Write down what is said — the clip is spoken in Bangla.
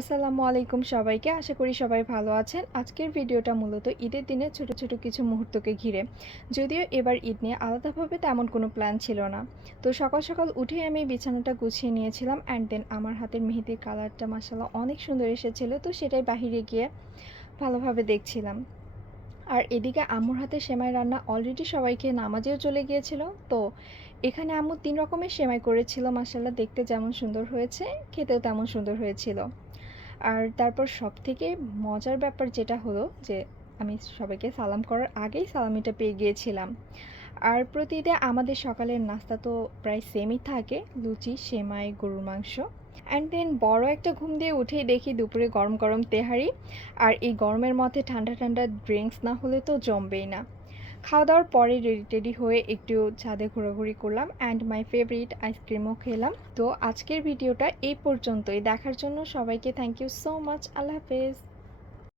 আসসালামু আলাইকুম সবাইকে। আশা করি সবাই ভালো আছেন। আজকের ভিডিওটা মূলত ঈদের দিনে ছোট, ছোট কিছু মুহূর্তকে ঘিরে। যদিও এবার ঈদ নিয়ে আলাদাভাবে তেমন কোনো প্ল্যান ছিল না। তো সকাল, সকাল উঠেই আমি বিছানাটা গুছিয়ে নিয়েছিলাম অ্যান্ড দেন আমার হাতের মেহেদির কালারটা মাশাআল্লাহ অনেক সুন্দর এসেছিল। তো সেটাই বাহিরে গিয়ে ভালোভাবে দেখছিলাম। আর এদিকে আম্মুর হাতে সেমাই রান্না অলরেডি সবাই খেয়ে নামাজেও চলে গিয়েছিল। তো এখানে আম্মু ৩ রকমের সেমাই করেছিল মাশাআল্লাহ, দেখতে যেমন সুন্দর হয়েছে, খেতেও তেমন সুন্দর হয়েছিল। আর তারপর সবথেকে মজার ব্যাপার যেটা হলো যে আমি সবাইকে সালাম করার আগেই সালামিটা পেয়ে গিয়েছিলাম। আর প্রতি ঈদে আমাদের সকালের নাস্তা তো প্রায় সেমই থাকে, লুচি, সেমাই, গরুর মাংস। অ্যান্ড দেন বড় একটা ঘুম দিয়ে উঠেই দেখি দুপুরে গরম গরম তেহারি। আর এই গরমের মধ্যে ঠান্ডা ঠান্ডা ড্রিঙ্কস না হলে তো জমবেই না। খাওয়া দাওয়ার পরে রেডি টেডি হয়ে একটু ছাদে ঘোরাঘুরি করলাম অ্যান্ড মাই ফেভারিট আইসক্রিমও খেলাম। তো আজকের ভিডিওটা এই পর্যন্তই। দেখার জন্য সবাইকে থ্যাংক ইউ সো মাচ। আল্লাহ হাফেজ।